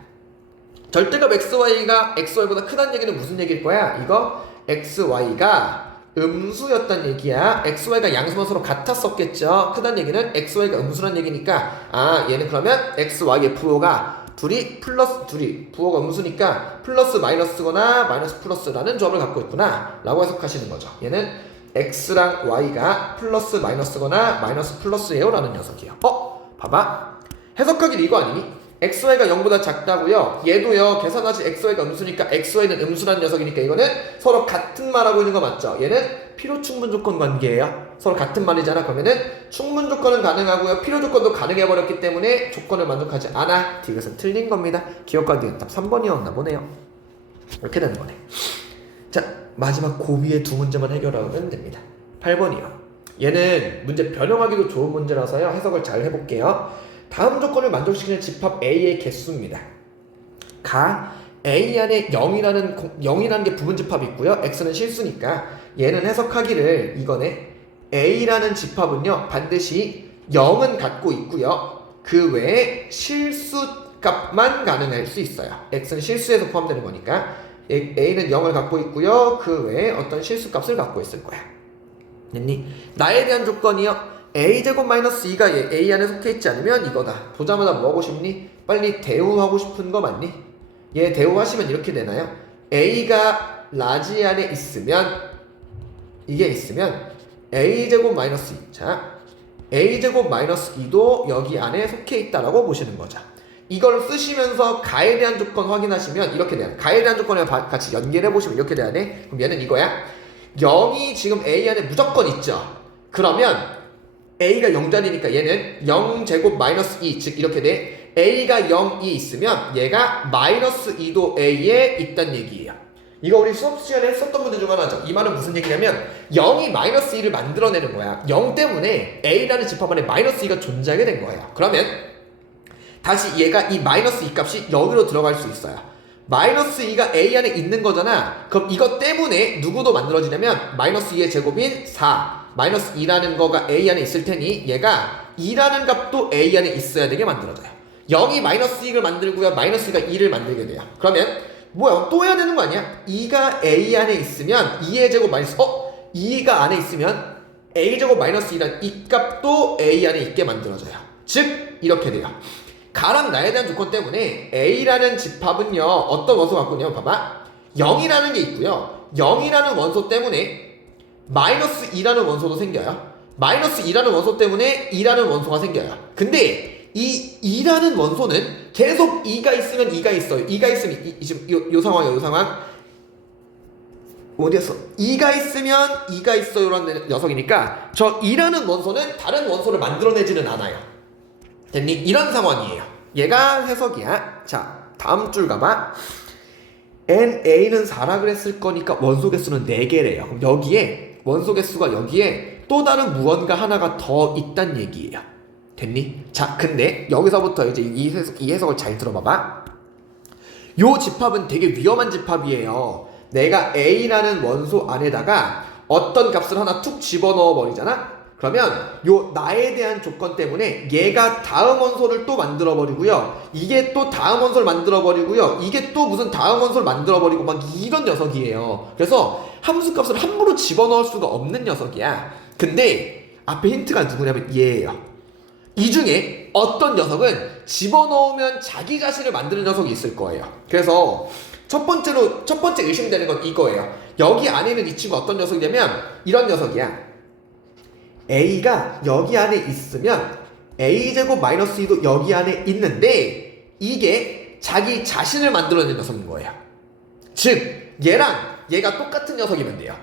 절대값 xy가 xy보다 크다는 얘기는 무슨 얘기일 거야? 이거 xy가 음수였단 얘기야. xy가 양수면 서로 같았었겠죠. 크다는 얘기는 xy가 음수란 얘기니까 아 얘는 그러면 xy의 부호가 둘이 부호가 음수니까 플러스 마이너스거나 마이너스 플러스라는 조합을 갖고 있구나 라고 해석하시는 거죠. 얘는 x랑 y가 플러스 마이너스거나 마이너스 플러스예요 라는 녀석이에요. 봐봐. 해석하기는 이거 아니니? xy가 0보다 작다고요. 얘도요. 계산하지 xy가 음수니까 xy는 음수라는 녀석이니까 이거는 서로 같은 말하고 있는 거 맞죠? 얘는 필요 충분 조건 관계예요. 서로 같은 말이잖아. 그러면은 충분 조건은 가능하고요. 필요 조건도 가능해버렸기 때문에 조건을 만족하지 않아. 이것은 틀린 겁니다. 기억과 니은 답 3번이었나 보네요. 이렇게 되는 거네. 자, 마지막 고비의 두 문제만 해결하면 됩니다. 8번이요. 얘는 문제 변형하기도 좋은 문제라서요. 해석을 잘 해볼게요. 다음 조건을 만족시키는 집합 A의 개수입니다. 가 A 안에 0이라는 게 부분집합이 있고요. X는 실수니까 얘는 해석하기를 이거네. A라는 집합은요. 반드시 0은 갖고 있고요. 그 외에 실수값만 가능할 수 있어요. X는 실수에서 포함되는 거니까 A는 0을 갖고 있고요. 그 외에 어떤 실수값을 갖고 있을 거야. 됐니? 나에 대한 조건이요. a제곱 마이너스 2가 a 안에 속해 있지 않으면 이거다. 보자마자 뭐 하고 싶니? 빨리 대우하고 싶은 거 맞니? 얘 대우하시면 이렇게 되나요? a가 라지 안에 있으면 이게 있으면 a제곱 마이너스 2. 자, a제곱 마이너스 2도 여기 안에 속해 있다라고 보시는 거죠. 이걸 쓰시면서 가에 대한 조건 확인하시면 이렇게 돼요. 가에 대한 조건을 같이 연결해 보시면 이렇게 돼야 돼. 그럼 얘는 이거야. 0이 지금 a 안에 무조건 있죠. 그러면 a가 0자리니까 얘는 0제곱 마이너스 2, 즉 이렇게 돼. a가 0이 있으면 얘가 마이너스 2도 a에 있단 얘기예요. 이거 우리 수업 시간에 했었던 문제 중 하나죠. 이 말은 무슨 얘기냐면 0이 마이너스 2를 만들어내는 거야. 0 때문에 a라는 집합 안에 마이너스 2가 존재하게 된 거예요. 그러면 다시 얘가 이 마이너스 2 값이 여기로 들어갈 수 있어요. 마이너스 2가 a 안에 있는 거잖아. 그럼 이것 때문에 누구도 만들어지냐면 마이너스 2의 제곱인 4 마이너스 2라는 거가 a 안에 있을 테니 얘가 2라는 값도 a 안에 있어야 되게 만들어져요. 0이 마이너스 2를 만들고요. 마이너스 2가 2를 만들게 돼요. 그러면 뭐야? 또 해야 되는 거 아니야? 2가 a 안에 있으면 2의 제곱 마이너스 2가 안에 있으면 a제곱 마이너스 2란 이 값도 a 안에 있게 만들어져요. 즉 이렇게 돼요. 가랑 나에 대한 조건 때문에 a라는 집합은요. 어떤 원소 갖고 있냐면 봐봐. 0이라는 게 있고요. 0이라는 원소 때문에 마이너스 2라는 원소도 생겨요. 마이너스 2라는 원소 때문에 2라는 원소가 생겨요. 근데 이 2라는 원소는 계속 2가 있으면 2가 있어요. 2가 있으면 지금 요 상황이에요. 요 상황. 어디였어? 2가 있으면 2가 있어요 라는 녀석이니까 저 2라는 원소는 다른 원소를 만들어내지는 않아요. 됐니? 이런 상황이에요. 얘가 해석이야. 자, 다음 줄 가봐. NA는 4라 그랬을 거니까 원소 개수는 4개래요. 그럼 여기에 원소 개수가 여기에 또 다른 무언가 하나가 더 있단 얘기예요. 됐니? 자, 근데 여기서부터 이제 이 해석을 잘 들어봐봐. 요 집합은 되게 위험한 집합이에요. 내가 A라는 원소 안에다가 어떤 값을 하나 툭 집어넣어 버리잖아? 그러면 요 나에 대한 조건 때문에 얘가 다음 원소를 또 만들어 버리고요. 이게 또 다음 원소를 만들어 버리고요. 이게 또 무슨 다음 원소를 만들어 버리고 막 이런 녀석이에요. 그래서 함수 값을 함부로 집어넣을 수가 없는 녀석이야. 근데 앞에 힌트가 누구냐면 얘예요. 이 중에 어떤 녀석은 집어넣으면 자기 자신을 만드는 녀석이 있을 거예요. 그래서 첫 번째 의심되는 건 이거예요. 여기 안에 있는 이 친구 어떤 녀석이냐면 이런 녀석이야. A가 여기 안에 있으면 A제곱 마이너스 2도 여기 안에 있는데 이게 자기 자신을 만들어내는 녀석인 거예요. 즉 얘랑 얘가 똑같은 녀석이면 돼요.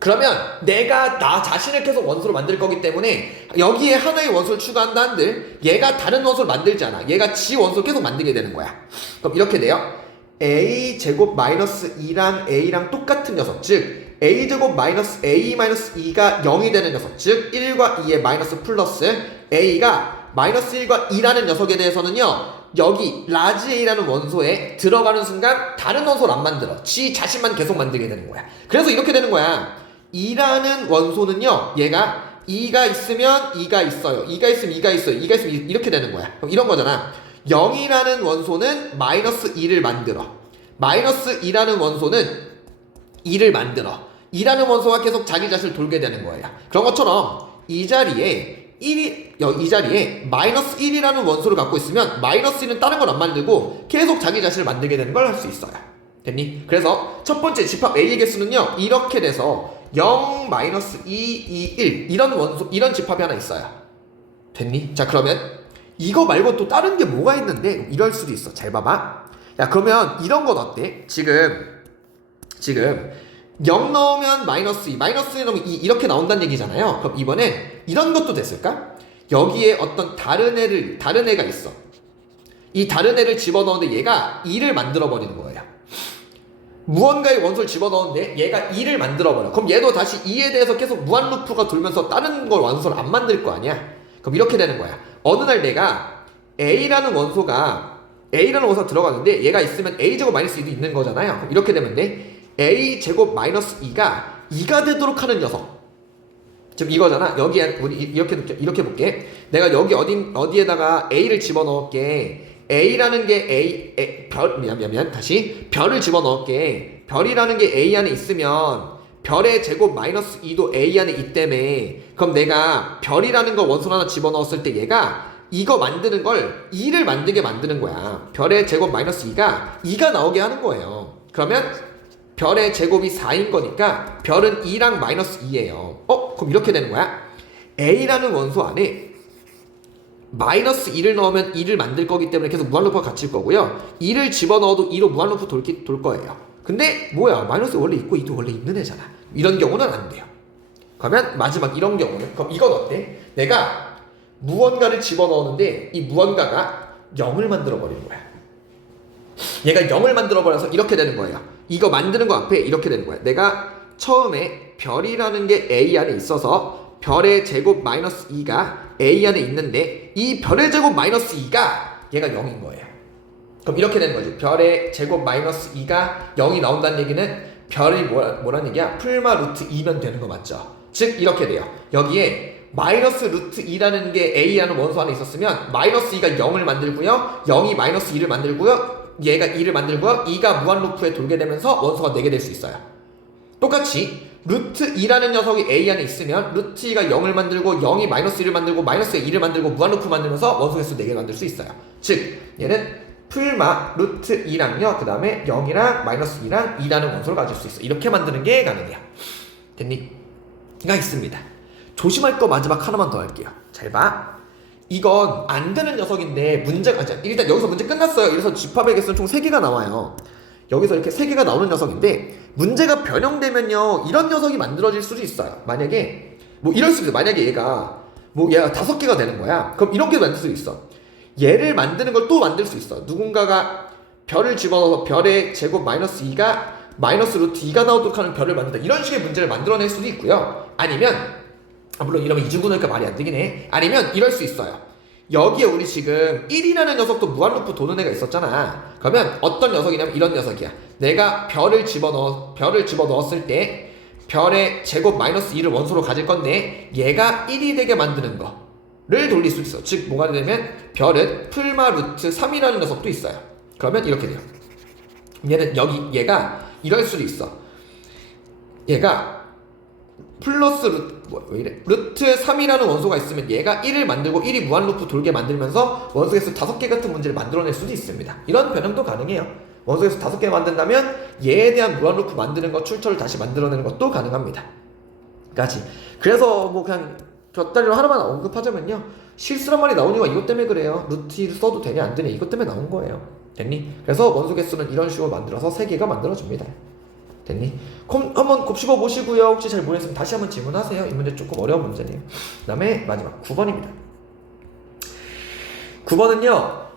그러면 내가 나 자신을 계속 원소로 만들 거기 때문에 여기에 하나의 원소를 추가한다 한들 얘가 다른 원소를 만들지 않아. 얘가 지 원소를 계속 만들게 되는 거야. 그럼 이렇게 돼요. A제곱 마이너스 2랑 A랑 똑같은 녀석, 즉 A제곱 마이너스 A 마이너스 2가 0이 되는 녀석, 즉 1과 2의 마이너스 플러스 A가 마이너스 1과 2라는 녀석에 대해서는요, 여기 라지 A라는 원소에 들어가는 순간 다른 원소를 안 만들어. 지 자신만 계속 만들게 되는 거야. 그래서 이렇게 되는 거야. 2라는 원소는요, 얘가 2가 있으면 2가 있어요. 2가 있으면 2가 있어요. 2가 있으면 이렇게 되는 거야. 그럼 이런 거잖아. 0이라는 원소는 마이너스 2를 만들어. 마이너스 2라는 원소는 2를 만들어. 2라는 원소가 계속 자기 자신을 돌게 되는 거예요. 그런 것처럼 이 자리에 마이너스 1이라는 원소를 갖고 있으면 마이너스 1은 다른 걸 안 만들고 계속 자기 자신을 만들게 되는 걸 할 수 있어요. 됐니? 그래서 첫 번째 집합 A의 개수는요, 이렇게 돼서 0, 마이너스 2, 2, 1 이런 집합이 하나 있어요. 됐니? 자, 그러면 이거 말고 또 다른 게 뭐가 있는데 이럴 수도 있어. 잘 봐봐. 야, 그러면 이런 건 어때? 지금 0 넣으면 마이너스 2, 마이너스 2 넣으면 2 이렇게 나온다는 얘기잖아요. 그럼 이번엔 이런 것도 됐을까? 여기에 어떤 다른 애가 있어. 이 다른 애를 집어넣었는데 얘가 2를 만들어버리는 거예요. 무언가의 원소를 집어넣었는데 얘가 2를 만들어버려. 그럼 얘도 다시 2에 대해서 계속 무한 루프가 돌면서 다른 걸 원소를 안 만들 거 아니야? 그럼 이렇게 되는 거야. 어느 날 내가 A라는 원소가 들어가는데 얘가 있으면 A제곱 마이너스 2도 있는 거잖아요. 그럼 이렇게 되면 돼. A제곱 마이너스 2가 되도록 하는 녀석. 지금 이거잖아. 여기에 우리 이렇게 볼게. 내가 여기 어디에다가 A를 집어넣을게. A라는 게 별을 집어넣을게. 별이라는 게 A 안에 있으면 별의 제곱 마이너스 2도 A 안에 있다며. 그럼 내가 별이라는 거 원소 하나 집어넣었을 때 얘가 이거 만드는 걸 2를 만들게 만드는 거야. 별의 제곱 마이너스 2가 나오게 하는 거예요. 그러면 별의 제곱이 4인 거니까 별은 2랑 마이너스 2예요. 그럼 이렇게 되는 거야. A라는 원소 안에 마이너스 2를 넣으면 2를 만들 거기 때문에 계속 무한루프가 갇힐 거고요. 2를 집어넣어도 2로 무한루프 돌 거예요. 근데 뭐야, 마이너스 원래 있고 2도 원래 있는 애잖아. 이런 경우는 안 돼요. 그러면 마지막 이런 경우는, 그럼 이건 어때? 내가 무언가를 집어넣었는데 이 무언가가 0을 만들어 버리는 거야. 얘가 0을 만들어 버려서 이렇게 되는 거예요. 이거 만드는 거 앞에 이렇게 되는 거야. 내가 처음에 별이라는 게 A 안에 있어서 별의 제곱 마이너스 2가 A 안에 있는데 이 별의 제곱 마이너스 2가 얘가 0인 거예요. 그럼 이렇게 되는 거지. 별의 제곱 마이너스 2가 0이 나온다는 얘기는 별이 뭐라는 얘기야? 풀마 루트 2면 되는 거 맞죠? 즉 이렇게 돼요. 여기에 마이너스 루트 2라는 게 A라는 원소 안에 있었으면 마이너스 2가 0을 만들고요, 0이 마이너스 2를 만들고요, 얘가 2를 만들고요, 2가 무한 루프에 돌게 되면서 원소가 4개 될 수 있어요. 똑같이 루트 2라는 녀석이 A 안에 있으면 루트 2가 0을 만들고 0이 마이너스 1을 만들고 마이너스 2를 만들고 무한 루프 만들면서 원소 개수 4개 만들 수 있어요. 즉 얘는 풀마 루트 2랑요, 그 다음에 0이랑 마이너스 2랑 2라는 원소를 가질 수 있어. 이렇게 만드는 게 가능해요. 됐니? 가 있습니다. 조심할 거 마지막 하나만 더 할게요. 잘 봐. 이건 안 되는 녀석인데 문제가, 일단 여기서 문제 끝났어요. 그래서 집합의 개수는 총 3개가 나와요. 여기서 이렇게 3개가 나오는 녀석인데 문제가 변형되면요, 이런 녀석이 만들어질 수도 있어요. 만약에 뭐 이럴 수도 있어요. 만약에 얘가 5개가 되는 거야. 그럼 이렇게 만들 수 있어. 얘를 만드는 걸 또 만들 수 있어. 누군가가 별을 집어넣어서 별의 제곱 마이너스 2가 마이너스 루트 2가 나오도록 하는 별을 만든다. 이런 식의 문제를 만들어낼 수도 있고요. 아니면 물론 이러면 이중구조니까 말이 안 되긴 해. 아니면 이럴 수 있어요. 여기에 우리 지금 1이라는 녀석도 무한루프 도는 애가 있었잖아. 그러면 어떤 녀석이냐면 이런 녀석이야. 내가 별을 집어넣었을 때 별의 제곱 마이너스 2를 원소로 가질 건데 얘가 1이 되게 만드는 거를 돌릴 수 있어. 즉 뭐가 되냐면 별은 풀마 루트 3이라는 녀석도 있어요. 그러면 이렇게 돼요. 얘가 이럴 수도 있어. 얘가 플러스 왜 이래? 루트 3이라는 원소가 있으면 얘가 1을 만들고 1이 무한루프 돌게 만들면서 원소개수 5개 같은 문제를 만들어낼 수도 있습니다. 이런 변형도 가능해요. 원소개수 5개 만든다면 얘에 대한 무한루프 만드는 것, 출처를 다시 만들어내는 것도 가능합니다. 까지. 그래서 뭐 그냥 곁다리로 하나만 언급하자면요, 실수란 말이 나온 이유가 이것 때문에 그래요. 루트 1 써도 되냐 안 되냐 이것 때문에 나온 거예요. 됐니? 그래서 원소 개수는 이런 식으로 만들어서 3개가 만들어집니다. 됐니? 그럼 한번 곱씹어 보시고요. 혹시 잘 모르겠으면 다시 한번 질문하세요. 이 문제 조금 어려운 문제네요. 그 다음에 마지막 9번입니다 9번은요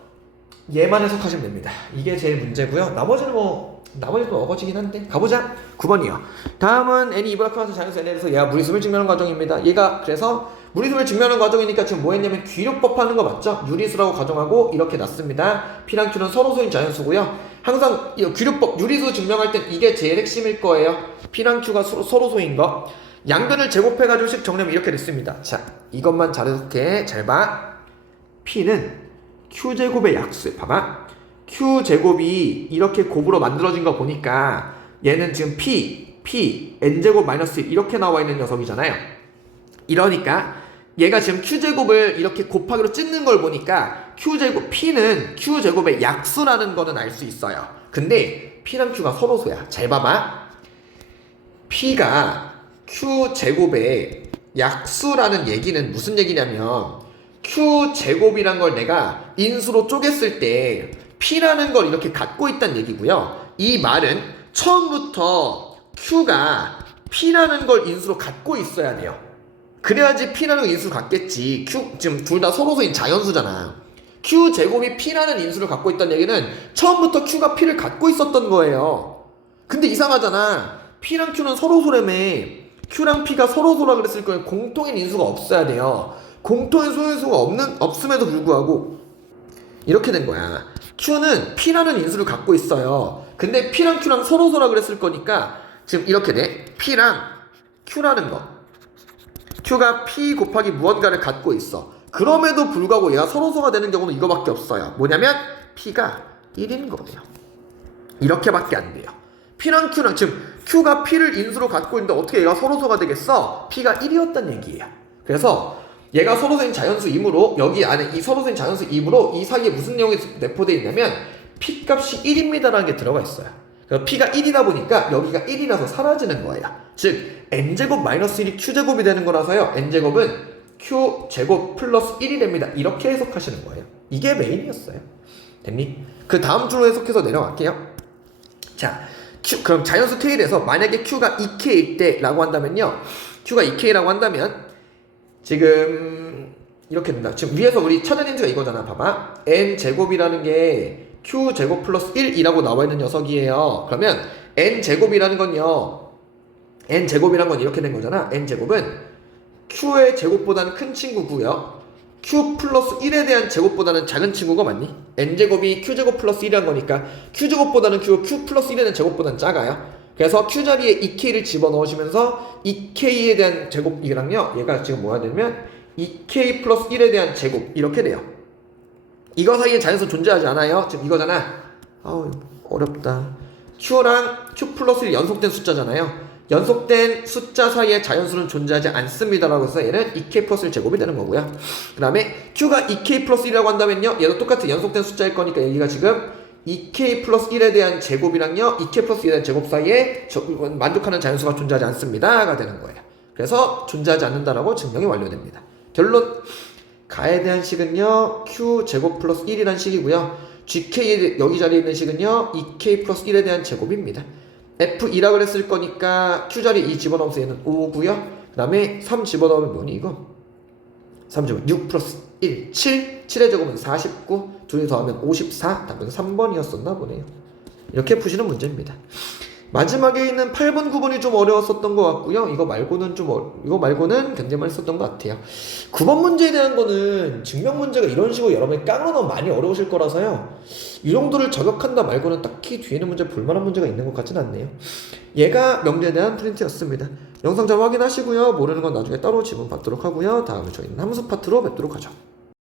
얘만 해석하시면 됩니다. 이게 제일 문제고요. 나머지는 좀 어거지긴 한데 가보자. 9번이요. 다음은 n이 2보다 큰 자연수 n에 대해서 얘가 무리수를 증명하는 과정입니다. 얘가 그래서 무리수를 증명하는 과정이니까 지금 뭐 했냐면 귀력법 하는 거 맞죠? 유리수라고 가정하고 이렇게 놨습니다. P랑 Q는 서로소인 자연수고요. 항상 이 귀력법 유리수 증명할 땐 이게 제일 핵심일 거예요. P랑 Q가 서로소인 거. 양변을 제곱해가지고 식 정리하면 이렇게 됐습니다. 자, 이것만 잘 해석해. 잘 봐. P는 Q제곱의 약수. 봐봐. Q제곱이 이렇게 곱으로 만들어진 거 보니까 얘는 지금 P, N제곱 마이너스 1 이렇게 나와 있는 녀석이잖아요. 이러니까 얘가 지금 Q제곱을 이렇게 곱하기로 찢는 걸 보니까 Q제곱, P는 Q제곱의 약수라는 거는 알 수 있어요. 근데 P랑 Q가 서로소야. 잘 봐봐. P가 Q제곱의 약수라는 얘기는 무슨 얘기냐면 Q제곱이란 걸 내가 인수로 쪼갰을 때 P라는 걸 이렇게 갖고 있다는 얘기고요. 이 말은 처음부터 Q가 P라는 걸 인수로 갖고 있어야 돼요. 그래야지 P라는 인수를 갖겠지. 지금 둘 다 서로소인 자연수잖아. Q제곱이 P라는 인수를 갖고 있다는 얘기는 처음부터 Q가 P를 갖고 있었던 거예요. 근데 이상하잖아. P랑 Q는 서로소라며. Q랑 P가 서로소라 그랬을 거예요. 공통인 인수가 없어야 돼요. 공통인 소인수가 없음에도 불구하고 이렇게 된 거야. Q는 P라는 인수를 갖고 있어요. 근데 P랑 Q랑 서로소라 그랬을 거니까 지금 이렇게 돼. P랑 Q라는 거. Q가 P 곱하기 무언가를 갖고 있어. 그럼에도 불구하고 얘가 서로소가 되는 경우는 이거밖에 없어요. 뭐냐면 P가 1인 거예요. 이렇게밖에 안 돼요. P랑 Q랑 지금 Q가 P를 인수로 갖고 있는데 어떻게 얘가 서로소가 되겠어? P가 1이었단 얘기예요. 그래서 얘가 서로소인 자연수이므로 여기 안에 이 서로소인 자연수이므로 이 사이에 무슨 내용이 내포되어 있냐면 P 값이 1입니다라는 게 들어가 있어요. 그래서 P가 1이다 보니까 여기가 1이라서 사라지는 거예요. 즉 N제곱 마이너스 1이 Q제곱이 되는 거라서요. N제곱은 Q제곱 플러스 1이 됩니다. 이렇게 해석하시는 거예요. 이게 메인이었어요. 됐니? 그 다음 줄로 해석해서 내려갈게요. 자, 그럼 자연수 K에서 만약에 Q가 2K일 때 라고 한다면요. Q가 2K라고 한다면 지금 이렇게 된다. 지금 위에서 우리 찾은 힌트가 이거잖아. 봐봐. N제곱이라는 게 Q제곱 플러스 1이라고 나와 있는 녀석이에요. 그러면 N제곱이라는 건요. N제곱이란 건 이렇게 된 거잖아. N제곱은 Q의 제곱보다는 큰 친구고요. Q 플러스 1에 대한 제곱보다는 작은 친구가 맞니? N제곱이 Q제곱 플러스 1이란 거니까 Q제곱보다는 Q 플러스 1에 대한 제곱보다는 작아요. 그래서 Q 자리에 2K를 집어넣으시면서 2K에 대한 제곱이랑요. 얘가 지금 뭐가 되냐면 2K 플러스 1에 대한 제곱 이렇게 돼요. 이거 사이에 자연수 존재하지 않아요. 지금 이거잖아. 아우 어렵다. Q랑 Q 플러스 1 연속된 숫자잖아요. 연속된 숫자 사이에 자연수는 존재하지 않습니다라고 해서 얘는 2K 플러스 1 제곱이 되는 거고요. 그 다음에 Q가 2K 플러스 1이라고 한다면요. 얘도 똑같은 연속된 숫자일 거니까 여기가 지금 2K 플러스 1에 대한 제곱이랑요 2K 플러스 1에 대한 제곱 사이에 만족하는 자연수가 존재하지 않습니다가 되는 거예요. 그래서 존재하지 않는다라고 증명이 완료됩니다. 결론 가에 대한 식은요 Q 제곱 플러스 1이라는 식이고요. GK 여기 자리에 있는 식은요 2K 플러스 1에 대한 제곱입니다. F2라고 했을 거니까 Q 자리에 2 집어넣으면서 얘는 5고요. 그 다음에 3 집어넣으면 뭐니 이거? 3 집어넣으면 6 플러스 1, 7 7의 제곱은 49 둘이 더하면 54 답은 3번이었었나 보네요. 이렇게 푸시는 문제입니다. 마지막에 있는 8번 9번이 좀 어려웠었던 것 같고요. 이거 말고는 굉장히 있었던 것 같아요. 9번 문제에 대한 거는 증명 문제가 이런 식으로 여러분이 깡으로 많이 어려우실 거라서요. 이 정도를 저격한다 말고는 딱히 뒤에는 문제 볼만한 문제가 있는 것 같진 않네요. 얘가 명제에 대한 프린트였습니다. 영상 잘 확인하시고요. 모르는 건 나중에 따로 지문 받도록 하고요. 다음에 저희는 함수 파트로 뵙도록 하죠.